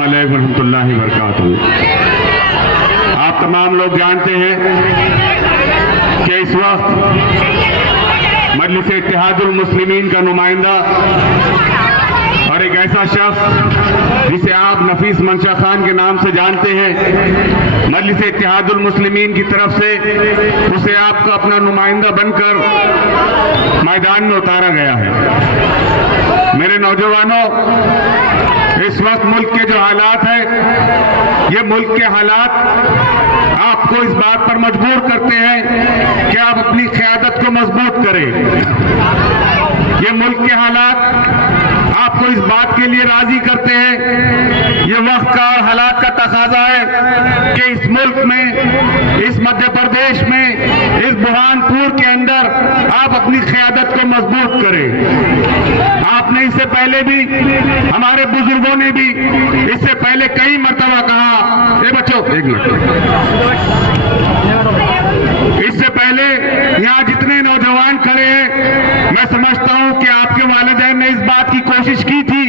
अस्सलाम वालेकुम रहमतुल्लाहि व बरकातुहू। आप तमाम लोग जानते हैं कि इस वक्त मजलिस इत्तेहादुल मुस्लिमीन का नुमाइंदा और एक ऐसा शख्स जिसे आप नफीस मंशा खान के नाम से जानते हैं, मजलिस इत्तेहादुल मुस्लिमीन की तरफ से उसे आपका अपना नुमाइंदा बनकर मैदान में उतारा गया है। मेरे नौजवानों, इस वक्त मुल्क के जो हालात हैं, ये मुल्क के हालात आपको इस बात पर मजबूर करते हैं कि आप अपनी क़यादत को मजबूत करें। ये मुल्क के हालात आपको इस बात के लिए राजी करते हैं, ये वक्त का और हालात का तकाजा है कि इस मुल्क में, इस मध्य प्रदेश में, इस बुरहानपुर के अंदर आप अपनी क़यादत को मजबूत करें। आपने इससे पहले भी, हमारे बुजुर्गों ने भी इससे पहले कई मर्तबा कहा, ए बच्चों एक मिनट, इससे पहले यहाँ जितने नौजवान खड़े हैं, मैं समझता हूं कि आपके वालिदैन ने इस बात की कोशिश की थी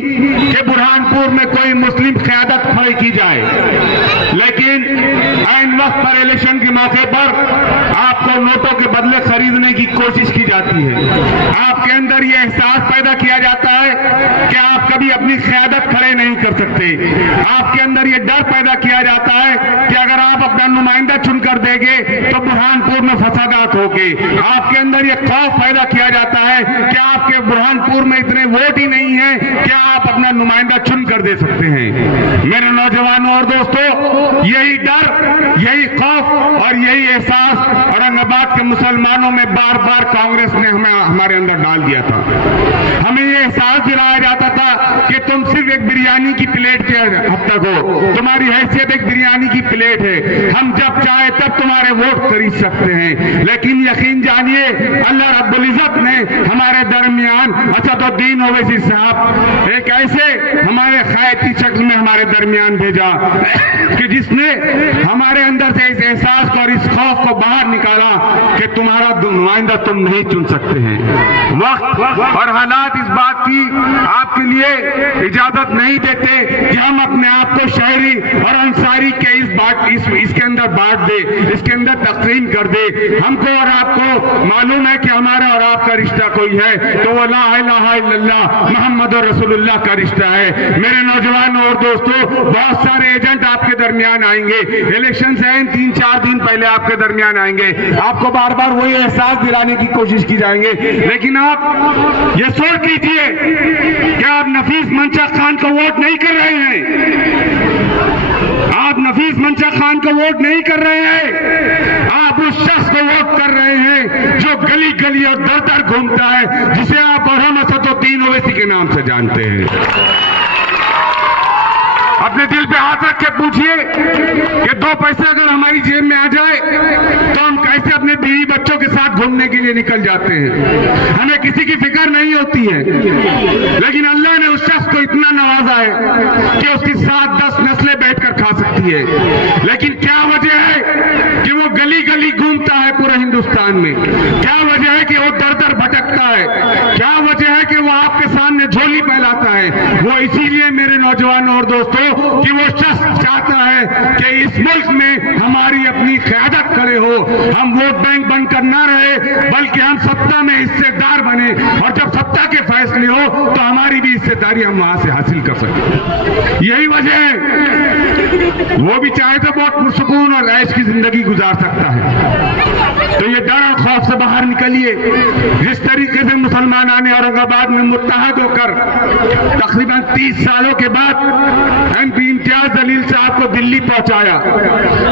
कि बुरहानपुर में कोई मुस्लिम क़यादत खड़ी की जाए, लेकिन ऐन वक्त पर, इलेक्शन के मौके पर आपको नोटों के बदले खरीदने की कोशिश की जाती है। आपके अंदर यह एहसास पैदा किया जाता है कि आप कभी अपनी क़यादत खड़े नहीं कर सकते। आपके अंदर यह डर पैदा किया जाता है कि अगर आप अपना नुमाइंदा चुनकर देंगे तो बुरहानपुर में फसादात होंगे। आपके अंदर यह खौफ पैदा किया जाता है कि आपके बुरहानपुर में इतने वोट ही नहीं है कि आप अपना नुमाइंदा चुनकर दे सकते हैं। मेरे नौजवानों और दोस्तों, यही डर, यही खौफ और यही एहसास औरंगाबाद के मुसलमानों में बार बार कांग्रेस ने हमारे अंदर डाल दिया था। हमें यह एहसास दिलाया जाता था कि तुम सिर्फ एक बिरयानी की प्लेट के हद तक हो, तुम्हारी हैसियत एक बिरयानी की प्लेट है, हम जब चाहे तब तुम्हारे वोट खरीद सकते हैं। लेकिन यकीन जानिए, अल्लाह रब्बुल इज्जत ने हमारे दरमियान असदुद्दीन ओवैसी साहब एक ऐसे हमारे ख़ायती शख्स में हमारे दरमियान भेजा कि जिसने हमारे अंदर से इस एहसास को और इस खौफ को बाहर निकाला कि तुम्हारा नुमाइंदा तुम नहीं चुन सकते हैं। वक्त और हालात इस बात की आपके लिए इजाजत नहीं देते कि हम अपने आप को शहरी और अंसारी के इसके अंदर बांट दे, इसके अंदर तकसीम कर दे। हमको और आपको मालूम है कि हमारा और आपका रिश्ता कोई है तो वो ला इलाहा इल्लल्लाह मुहम्मद रसूलुल्लाह का रिश्ता है। मेरे नौजवानों और दोस्तों, बहुत सारे एजेंट आपके दरमियान आएंगे, इलेक्शन से 3-4 दिन पहले आपके दरमियान आएंगे, आपको बार बार वही एहसास दिलाने की कोशिश की जाएंगे। लेकिन आप ये सोच लीजिए कि आप नफीस मंशा खान को वोट नहीं कर रहे हैं, आप नफीस मंशा खान को वोट नहीं कर रहे हैं, आप उस शख्स को वोट कर रहे हैं जो गली गली और दर दर घूमता है, जिसे आप और हम असदुद्दीन ओवैसी के नाम से जानते हैं। अपने दिल पे हाथ रख के पूछिए कि 2 पैसे अगर हमारी जेब में आ जाए तो हम कैसे अपने बीवी बच्चों के साथ घूमने के लिए निकल जाते हैं। हमें किसी की फिक्र नहीं होती है, लेकिन अल्लाह ने उस शख्स को इतना नवाजा है कि उसकी 7-10 नस्लें बैठकर खा सकती है। लेकिन क्या वजह है कि वो गली गली घूमता है पूरे हिंदुस्तान में? क्या वजह है कि वो दर दर भटकता है? क्या वजह है कि वो आपके सामने झोली फैलाता है? वो इसीलिए मेरे नौजवानों और दोस्तों कि वो शख्स चाहता है कि इस मुल्क में हमारी अपनी क़यादत खड़े हो, हम वोट बैंक बनकर ना रहे बल्कि हम सत्ता में हिस्सेदार बने, और जब सत्ता के फैसले हो तो हमारी भी हिस्सेदारी हम वहां से हासिल कर सकें। यही वजह है, वो भी चाहे तो बहुत पुरसुकून और ऐश की जिंदगी गुजार सकता है। तो ये डर और खौफ से बाहर निकलिए। जिस तरीके से मुसलमानों ने औरंगाबाद में मुत्तहद होकर तकरीबन 30 सालों के बाद MP इम्तियाज जलील साहब को दिल्ली पहुंचाया।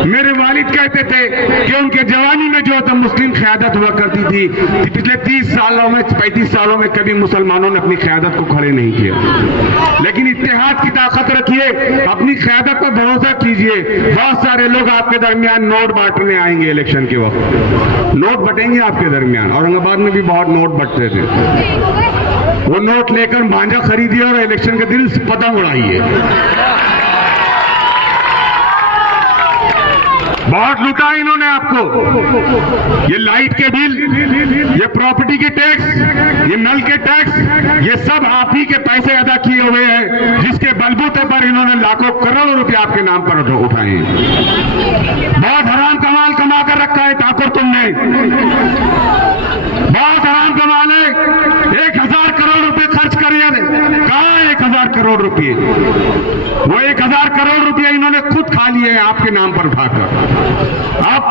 मेरे वालिद कहते थे कि उनके जवानी में जो था मुस्लिम क़यादत हुआ करती थी, पिछले 30 सालों में, 35 सालों में कभी मुसलमानों ने अपनी क़यादत को खड़े नहीं किया। लेकिन इत्तेहाद की ताकत रखिए, अपनी क़यादत पर भरोसा कीजिए। बहुत सारे लोग आपके दरमियान नोट बांटने आएंगे, इलेक्शन के वक्त नोट बटेंगे आपके दरमियान। औरंगाबाद में भी बहुत नोट बटते थे, वो नोट लेकर भांजा खरीदिए और इलेक्शन के दिन पतंग उड़ाइए। बहुत बहुत लूटा इन्होंने आपको। ये लाइट के बिल, ये प्रॉपर्टी के टैक्स, ये नल के टैक्स, ये सब आप ही के पैसे अदा किए हुए हैं, जिसके बलबूते पर इन्होंने लाखों करोड़ों रुपए आपके नाम पर उठाए हैं। बहुत हराम कमाल कमा कर रखा है ठाकुर तुमने, बहुत हराम कमाल है। 1000 करोड़ रुपए खर्च करिए, कहां 1000 करोड़ रुपए? वो 1000 करोड़ रुपए इन्होंने खुद खा लिए हैं आपके नाम पर उठाकर। अब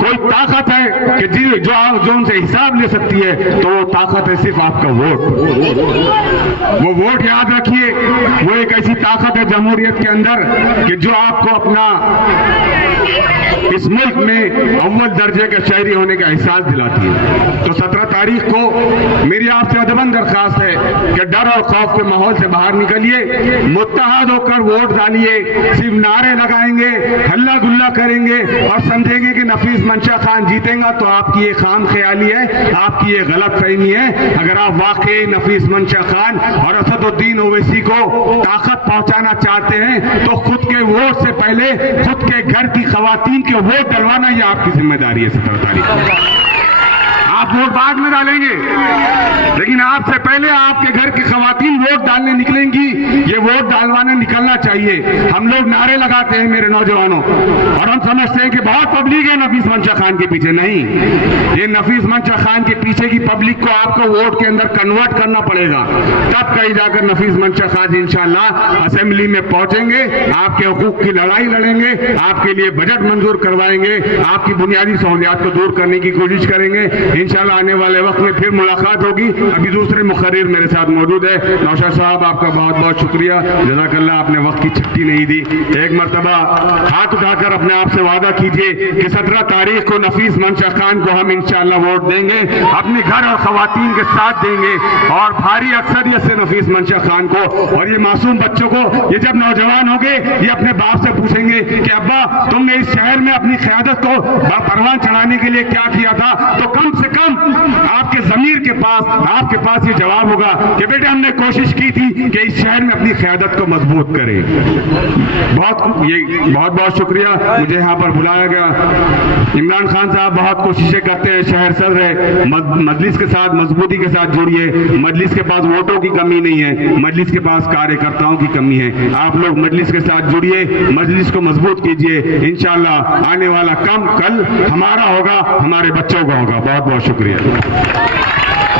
कोई ताकत है कि जो उनसे हिसाब ले सकती है, तो वो ताकत है सिर्फ आपका वोट। वो वोट याद रखिए, वो एक ऐसी ताकत है जमहूरियत के अंदर कि जो आपको अपना इस मुल्क में अव्वल दर्जे का शहरी होने का एहसास दिलाती है। तो 17 तारीख को मेरी आपसे अदबन दरखास्त है कि डर और खौफ के माहौल से बाहर निकलिए, मुत्तहद होकर वोट डालिए। सिर्फ नारे लगाएंगे, हल्ला गुल्ला करेंगे और समझेंगे कि नफीस मंशा खान जीतेगा, तो आपकी ये खाम ख्याली है, आपकी ये गलत फहमी है। अगर आप वाकई नफीस मंशा खान और असदुद्दीन ओवैसी को ताकत पहुंचाना चाहते हैं, तो खुद के वोट से पहले खुद के घर की खवातीन के वोट डलवाना ये आपकी जिम्मेदारी है। 17 तारीख को आप वोट बाद में डालेंगे, लेकिन आपसे पहले आपके घर की खवातीन वोट डालने निकलेंगी, ये वोट डालवाने निकलना चाहिए। हम लोग नारे लगाते हैं मेरे नौजवानों, और हम समझते हैं कि बहुत पब्लिक है नफीस मंशा खान के पीछे। नहीं, ये नफीस मंशा खान के पीछे की पब्लिक को आपको वोट के अंदर कन्वर्ट करना पड़ेगा, तब कहीं जाकर नफीस मंशा खान इंशाअल्लाह असेंबली में पहुंचेंगे, आपके हुकूक की लड़ाई लड़ेंगे, आपके लिए बजट मंजूर करवाएंगे, आपकी बुनियादी सहूलियात को दूर करने की कोशिश करेंगे। इंशाअल्लाह आने वाले वक्त में फिर मुलाकात होगी। अभी दूसरे मुखर्रिर मेरे साथ मौजूद है। नौशाद साहब, आपका बहुत बहुत शुक्रिया, जज़ाकल्लाह, आपने वक्त की छुट्टी नहीं दी। एक मरतबा हाथ उठाकर अपने आप से वादा कीजिए कि 17 तारीख को नफीस मंशा खान को हम इंशाअल्लाह वोट देंगे, अपने घर और खवातीन के साथ देंगे, और भारी अक्सरियत से नफीस मंशा खान को। और ये मासूम बच्चों को, ये जब नौजवान होंगे, ये अपने बाप से पूछेंगे कि अब्बा तुमने इस शहर में अपनी क़यादत को परवान चढ़ाने के लिए क्या किया था, तो कम से कम आपके ज़मीर के पास, आपके पास ये जवाब होगा कि बेटे हमने कोशिश की थी कि इस शहर में अपनी क़यादत को मजबूत करें। बहुत बहुत शुक्रिया, मुझे यहाँ पर बुलाया गया। इमरान खान साहब बहुत कोशिशें करते हैं, शहर सदर है, मजलिस के साथ मजबूती के साथ जुड़िए। मजलिस के पास वोटों की कमी नहीं है, मजलिस के पास कार्यकर्ताओं की कमी है। आप लोग मजलिस के साथ जुड़िए, मजलिस को मजबूत कीजिए। इंशाअल्लाह आने वाला कल हमारा होगा, हमारे बच्चों का होगा। बहुत बहुत शुक्रिया।